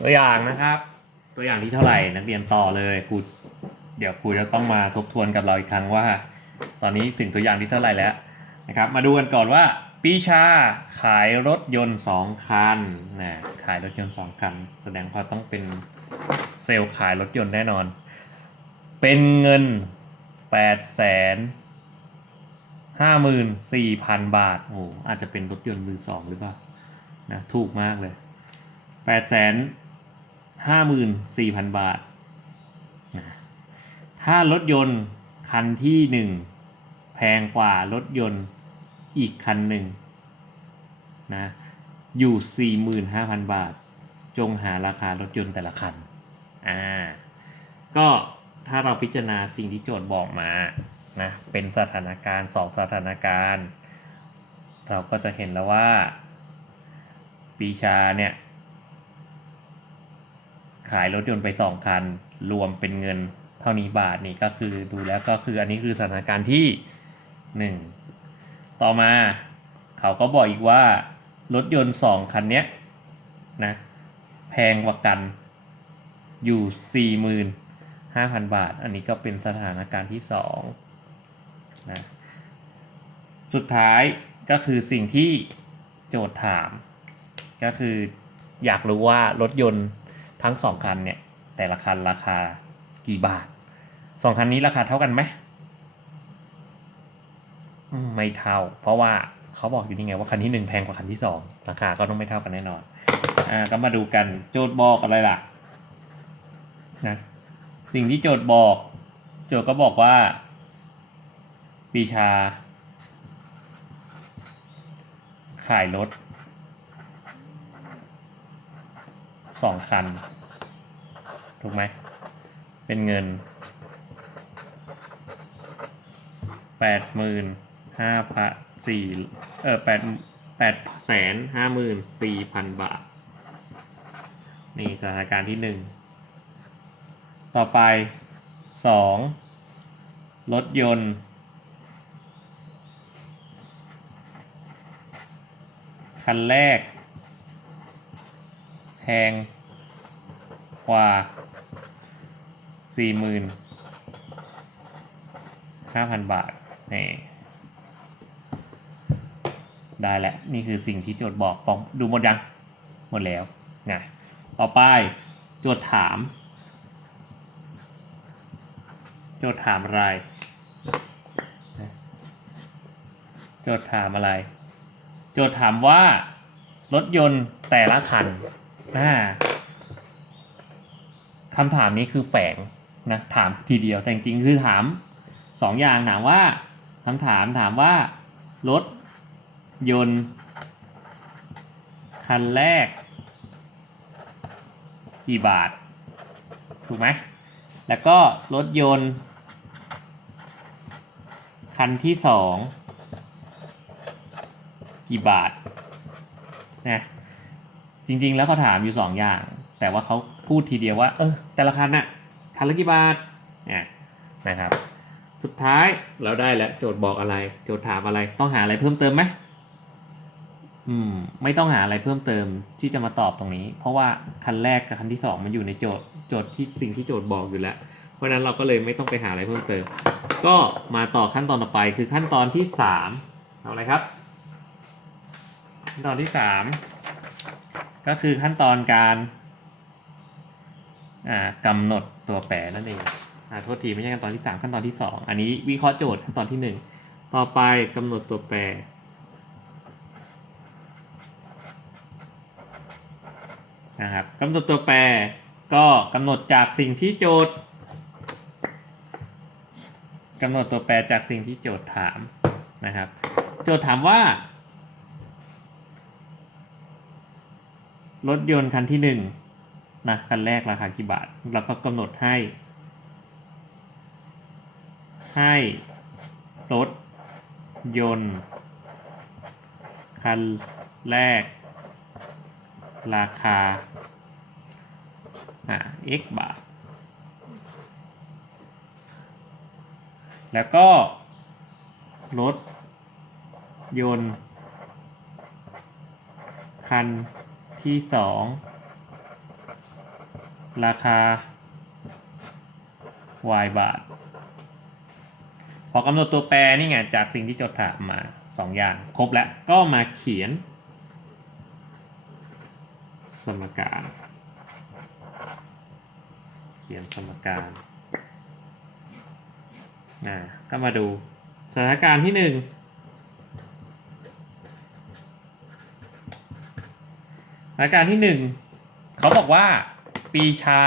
ตัวอย่างนะครับ ตัวอย่างที่เท่าไหร่นักเรียนต่อเลยครูเดี๋ยวครูจะต้องมาทบทวนกับเราอีกครั้งว่า ตอนนี้ถึงตัวอย่างที่เท่าไหร่แล้วนะครับ มาดูกันก่อนว่าปีชาขายรถยนต์สองคันนะขายรถยนต์สองคัน แสดงว่าต้องเป็นเซลล์ขายรถยนต์แน่นอน เป็นเงินแปดแสนห้าหมื่นสี่พันบาทโอ้อาจจะเป็นรถยนต์มือสองหรือเปล่านะถูกมากเลยแปดแสน ห้าหมื่นสี่พันบาท ถ้ารถยนต์คันที่หนึ่งแพงกว่ารถยนต์อีกคันหนึ่งนะอยู่สี่หมื่นห้าพันบาท จงหาราคารถยนต์แต่ละคันอ่าก็ถ้าเราพิจารณาสิ่งที่โจทย์บอกมานะเป็นสถานการณ์สองสถานการณ์ เราก็จะเห็นแล้วว่าปีชาเนี่ย ขายรถยนต์ไปสองคัน รวมเป็นเงินเท่านี้บาทนี่ก็คือดูแล้วก็คืออันนี้คือสถานการณ์ที่หนึ่งต่อมาเขาก็บอกอีกว่ารถยนต์สองคันเนี้ยนะแพงกว่ากันอยู่สี่หมื่นห้าพันบาท อันนี้ก็เป็นสถานการณ์ที่สองนะสุดท้ายก็คือสิ่งที่โจทย์ถาม ก็คืออยากรู้ว่ารถยนต์ ทั้งสองคันเนี่ยแต่ละคันราคากี่บาทสองคันนี้ราคาเท่ากันไหมไม่เท่า เพราะว่าเขาบอกอยู่นี่ไงว่าคันที่หนึ่งแพงกว่าคันที่สองราคาก็ต้องไม่เท่ากันแน่นอนอ่าก็มาดูกันโจทย์บอกอะไรล่ะนะสิ่งที่โจทย์บอก โจทย์ก็บอกว่าปีชา ขายรถ สองคัน ถูกไหม เป็นเงินแปดหมื่นห้าพันสี่เออแปดแปดแสนห้าหมื่นสี่พันบาท นี่สถานการณ์ที่หนึ่ง ต่อไปสองรถยนต์คันแรก แพงกว่าสี่หมื่นห้าพันบาทนี่ได้แหละ นี่คือสิ่งที่โจทย์บอกปองดูหมดยัง หมดแล้วนะต่อไปโจทย์ถาม โจทย์ถามอะไร โจทย์ถามอะไร โจทย์ถามว่ารถยนต์แต่ละคัน นะคำถามนี้คือแฝงนะถามทีเดียวแต่จริงๆคือถามสองอย่างถามว่าคำถามถามว่ารถยนต์คันแรกกี่บาท ถูกไหมแล้วก็รถยนต์ คันที่สองกี่บาทนะ จริง ๆ แล้วเขาถามอยู่สองอย่าง แต่ว่าเขาพูดทีเดียวว่า เออ แต่ละคันน่ะคันละกี่บาทเนี่ยนะครับ สุดท้ายเราได้แล้วโจทย์บอกอะไร โจทย์ถามอะไร ต้องหาอะไรเพิ่มเติมไหมอืม ไม่ต้องหาอะไรเพิ่มเติมที่จะมาตอบตรงนี้ เพราะว่าคันแรกกับคันที่สองมันอยู่ในโจทย์โจทย์ที่สิ่งที่โจทย์บอกอยู่แล้ว เพราะนั้นเราก็เลยไม่ต้องไปหาอะไรเพิ่มเติม ก็มาต่อขั้นตอนต่อไปคือขั้นตอนที่สามเอาอะไรครับ ขั้นตอนที่สาม ก็คือขั้นตอนการอ่ากำหนดตัวแปรนั่นเองอโทษทีไม่ใช่ขั้นตอนที่สามขั้นตอนที่สองอันนี้วิเคราะห์โจทย์ขั้นตอนที่หนึ่งต่อไปกำหนดตัวแปรนะครับกำหนดตัวแปรก็กำหนดจากสิ่งที่โจทย์กำหนดตัวแปรจากสิ่งที่โจทย์ถามนะครับ โจทย์ถามว่า รถยนต์คันที่หนึ่งนะคันแรกราคากี่บาทแล้วก็กำหนดให้ ให้รถยนต์ คันแรก ราคาอ่า x บาท แล้วก็ รถ ยนต์ คัน ที่สองราคา y บาท พอกำหนดตัวแปรนี่ไงจากสิ่งที่โจทย์ถามมาสองอย่าง ครบแล้วก็มาเขียน สมการ เขียนสมการอ่าก็มาดูสถานการณ์ที่หนึ่ง สถานการณ์ที่หนึ่งเขาบอกว่าปีชา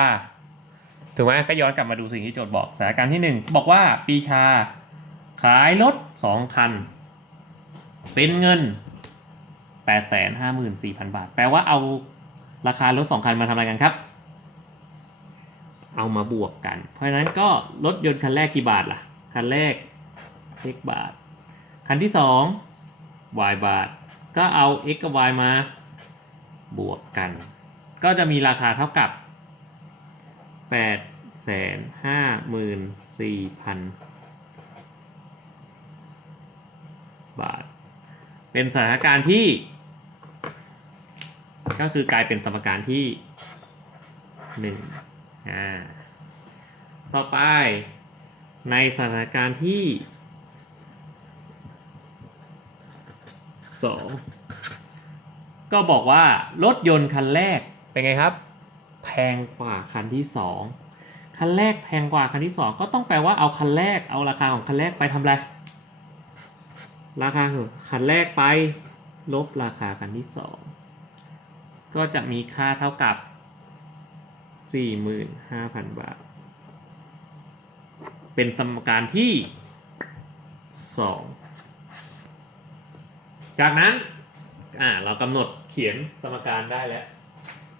ถูกไหมก็ย้อนกลับมาดูสิ่งที่โจทย์บอกสถานการณ์ที่หนึ่งบอกว่าปีชา ขายรถสองคัน เป็นเงินแปดแสนห้าหมื่นสี่พันบาท แปลว่าเอาราคารถสองคันมาทำอะไรกันครับ เอามาบวกกัน เพราะฉะนั้นก็รถยนต์คันแรกกี่บาทล่ะ คันแรก x บาท คันที่สอง y บาท ก็เอา x กับ y มา บวกกัน ก็จะมีราคาเท่ากับแปดแสนห้าหมื่นสี่พันบาท เป็นสถานการณ์ที่ ก็คือกลายเป็นสมการที่หนึ่งอ่าต่อไปในสถานการณ์ที่สอง ก็บอกว่ารถยนต์คันแรกเป็นไงครับ แพงกว่าคันที่สองคันแรกแพงกว่าคันที่สองก็ต้องแปลว่าเอาคันแรกเอาราคาของคันแรกไปทำอะไรราคาของคันแรกไปลบราคาคันที่สองก็จะมีค่าเท่ากับสี่หมื่นห้าพันบาท เป็นสมการที่สองจากนั้นอ่าเรากำหนด ขียนสมการได้แล้ว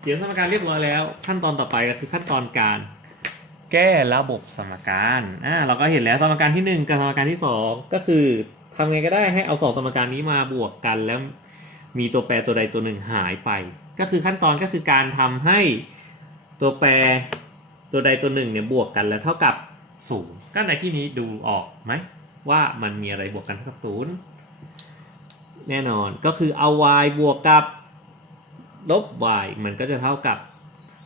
เขียนสมการเรียบร้อยแล้ว ขั้นตอนต่อไปก็คือขั้นตอนการ แก้ระบบสมการอ่าเราก็เห็นแล้วสมการที่หนึ่งกับสมการที่สองก็คือทำไงก็ได้ให้เอาสองสมการนี้มาบวกกันแล้วมีตัวแปรตัวใดตัวหนึ่งหายไป ก็คือขั้นตอนก็คือการทำให้ตัวแปรตัวใดตัวหนึ่งเนี่ยบวกกันแล้วเท่ากับศูนย์ก็ในที่นี้ดูออกไหมว่ามันมีอะไรบวกกันเท่ากับศูนย์แน่นอนก็คือเอา y บวกกับ ลบ y มันก็จะเท่ากับ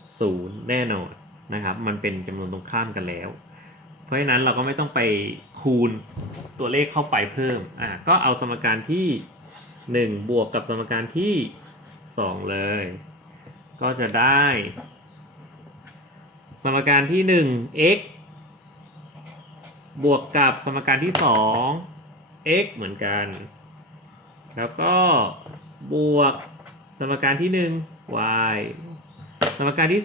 0 แน่นอนนะครับ มันเป็นจำนวนตรงข้ามกันแล้ว เพราะฉะนั้นเราก็ไม่ต้องไปคูณตัวเลขเข้าไปเพิ่มอะก็เอาสมการที่ 1 บวกกับสมการที่ 2 เลย ก็จะได้ สมการที่ 1 x บวกกับสมการที่ 2 x เหมือนกัน แล้วก็บวก สมการที่ 1 y สมการที่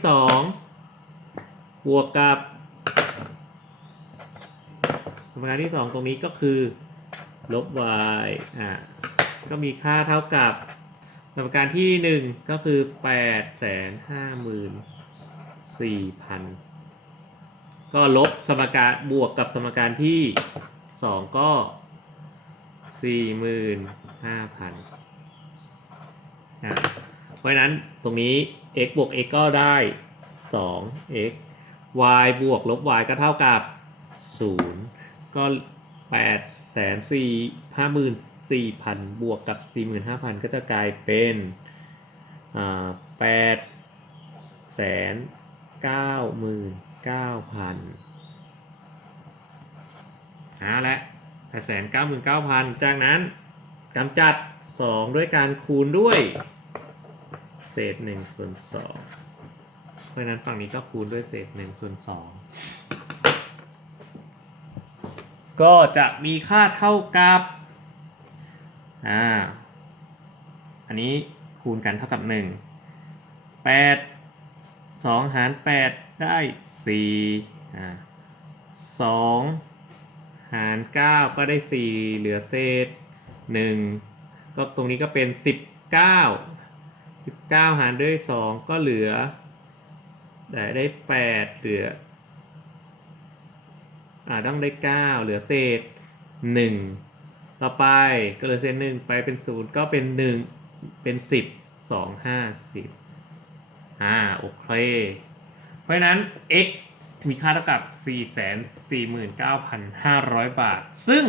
2 บวกกับ สมการที่ 2 ตรงนี้ก็คือ ลบ y อ่าก็มีค่าเท่ากับ สมการที่ 1 ก็คือ8 5 4 0 0 0 ก็ลบสมการบวกกับสมการที่ 2 ก็สี่หมื่ นห้าพันเพราะนั้นตรงนี้ x บวก x ก็ได้ 2 x y บวกลบ y ก็เท่ากับ 0 ก็8แสนสี่ห้าหมื่นสี่พันบวกกับ45,000ก็จะกลายเป็นแปดแสนเก้าหมื่นเก้าพันเอาละแปดแสนเก้าหมื่นเก้าพันจากนั้นกำจัดสองด้วยการคูณด้วย เศษหนึ่งส่วนสองเพราะนั้นฝั่งนี้ก็คูณด้วยเศษหนึ่งส่วนสองก็จะมีค่าเท่ากับอ่าอันนี้คูณกันเท่ากับหนึ่งแปดสองหารแปดได้สี่อ่าสองหารเก้าก็ได้สี่เหลือเศษหนึ่งก็ตรงนี้ก็เป็นสิ บเก้าสิบเก้าหารด้วยสองก็เหลือ ได้ได้แปดเหลือ อ่าต้องได้เก้าเหลือเศษหนึ่งต่อไปก็เหลือเศษหนึ่งไปเป็นศูนย์ก็เป็นหนึ่งเป็นสิบสองห้าสิบอ่าโอเค เพราะฉะนั้น x มีค่าเท่ากับ 449,500 บาท ซึ่ง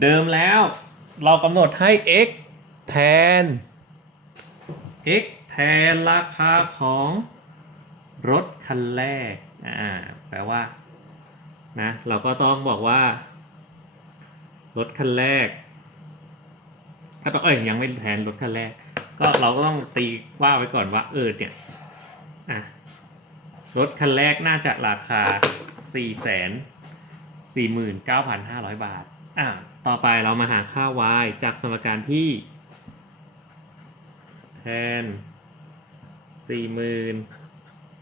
เดิมแล้วเรากำหนดให้ x แทน x แทนราคาของรถคันแรก อ่า แปลว่า นะ เราก็ต้องบอกว่า รถคันแรก ก็ต้อง เอ้ย ยังไม่แทนรถคันแรก ก็เราก็ต้องตีว่าไว้ก่อนว่า เออ เนี่ย อะ รถคันแรกน่าจะราคา 4 4 9 5 0 0 บาท อะต่อไปเรามาหาค่า y จากสมการที่ แทนสี่หมื่น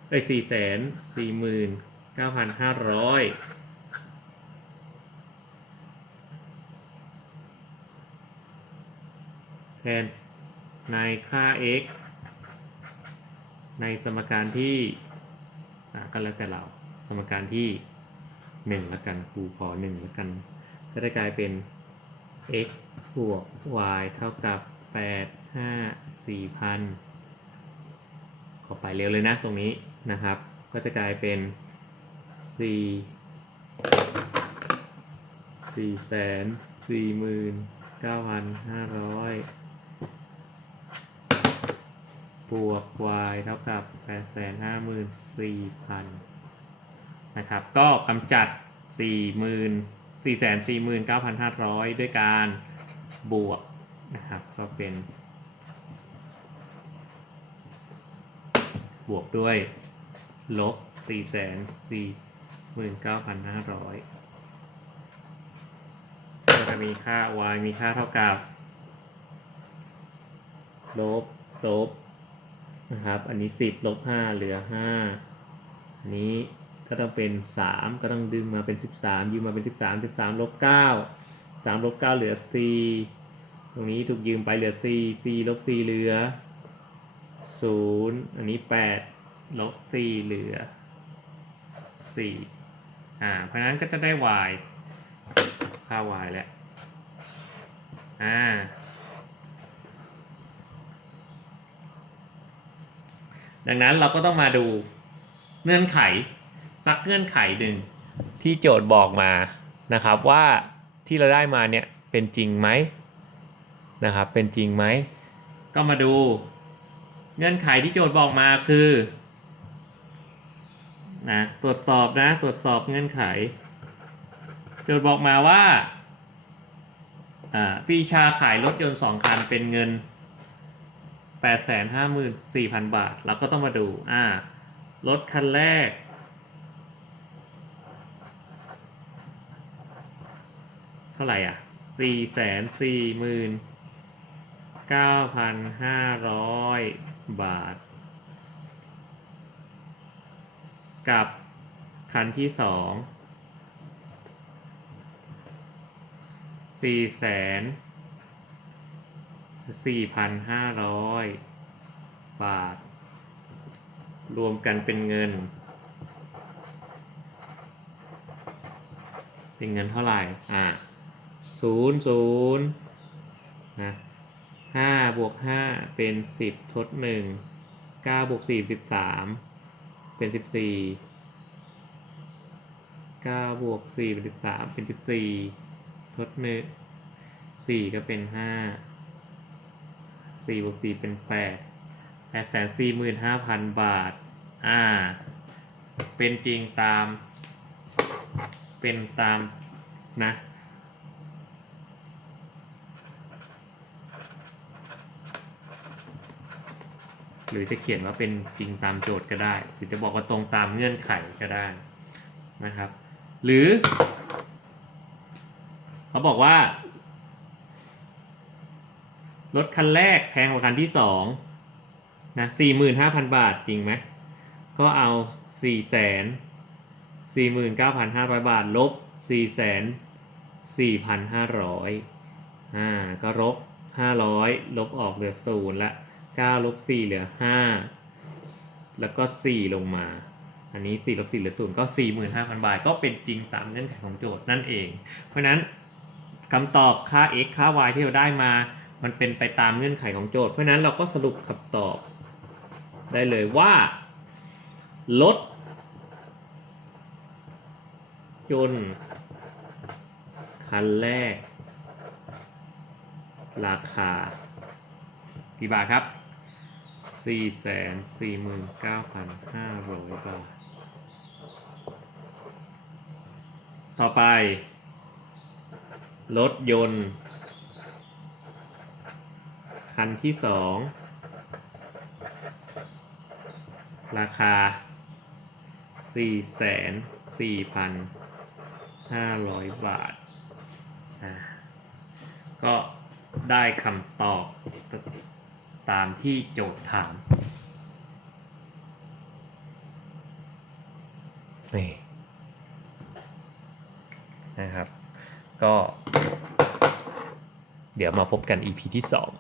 เอ้ยสี่แสนสี่หมื่นเก้าพันห้าร้อยแทนในค่า x ในสมการที่ก็แล้วแต่เรา สมการที่หนึ่งแล้วกันครูขอหนึ่งแล้วกัน ก็จะกลายเป็น x บวก y เท่ากับแปด ห้าสี่พันขอไปเร็วเลยนะตรงนี้นะครับ ก็จะกลายเป็น4 4แสน4หมื่น9,500บวก y เท่ากับ 8 5 4 0 0 0 นะครับ ก็กำจัด 40,000 449,500 ด้วยการบวกนะครับ ก็เป็น บวกด้วย ลบ4 4 9 5 0 0ก็จะมีค่า y มีค่าเท่ากับ ลบ ลบ นะครับ อันนี้ 10 ลบ 5 เหลือ 5 อันนี้ก็ต้องเป็น 3 ก็ต้องดึงมาเป็น 13 ยืมมาเป็น 13 13ลบ9 3ลบ9เหลือ 4 ตรงนี้ถูกยืมไปเหลือ 4 4ลบ4เหลือ ศูนย์อันนี้แปดลบสี่เหลือสี่อ่า เพราะฉะนั้นก็จะได้ y ค่า y แล้ว อ่า ดังนั้นเราก็ต้องมาดูเงื่อนไข สักเงื่อนไขหนึ่งที่โจทย์บอกมานะครับว่าที่เราได้มาเนี่ยเป็นจริงไหมนะครับเป็นจริงไหม ก็มาดู เงื่อนไขที่โจทย์บอกมาคือนะตรวจสอบนะตรวจสอบเงื่อนไข โจทย์บอกมาว่าอ่าปีชาขายรถยนต์สองคันเป็นเงิน854,000บาท เราก็ต้องมาดูอ่ารถคันแรก เท่าไหร่อะสี่แสนสี่หมื่นเก้าพันห้าร้อย บาท กับคันที่สองสี่แสนสี่พันห้าร้อยบาท รวมกันเป็นเงิน เป็นเงินเท่าไหร่ อ่าศูนย์ศูนย์นะ ห้าบวกห้าเป็นสิบทดหนึ่งเก้าบวกสี่สิบสามเป็นสิบสี่เก้าบวกสี่เป็นสิบสามเป็นสิบสี่ทดหนึ่งสี่ก็เป็นห้าสี่บวกสี่เป็นแปดแปดแสนสี่หมื่นห้าพันบาท อ่า เป็นจริงตาม เป็นตามนะ หรือจะเขียนว่าเป็นจริงตามโจทย์ก็ได้ หรือจะบอกว่าตรงตามเงื่อนไขก็ได้นะครับ หรือ เขาบอกว่ารถคันแรกแพงกว่าคันที่สองนะสี่หมื่นห้าพันบาทจริงไหมก็เอาสี่แสนสี่หมื่นเก้าพันห้าร้อยบาท ลบสี่แสนสี่พันห้าร้อยอ่าก็ลบห้าร้อยลบออกเหลือศูนย์ละ เก้าลบสี่เหลือห้าแล้วก็สี่ลงมา อันนี้สี่ลบสี่เหลือศูนย์ก็สี่หมื่นห้าพันบาท ก็เป็นจริงตามเงื่อนไขของโจทย์นั่นเอง เพราะนั้นคำตอบค่า x ค่า y ที่เราได้มา มันเป็นไปตามเงื่อนไขของโจทย์ เพราะฉะนั้นเราก็สรุปคำตอบได้เลยว่า ลดยนต์คันแรก ราคา กี่บาทครับ สี่แสนสี่หมื่นเก้าพันห้าร้อยบาท ต่อไป รถยนต์ คันที่สอง ราคาสี่แสนสี่พันห้าร้อยบาท ก็ได้คำตอบ ตามที่โจทย์ถาม นี่นะครับ ก็ เดี๋ยวมาพบกัน EP ที่ 2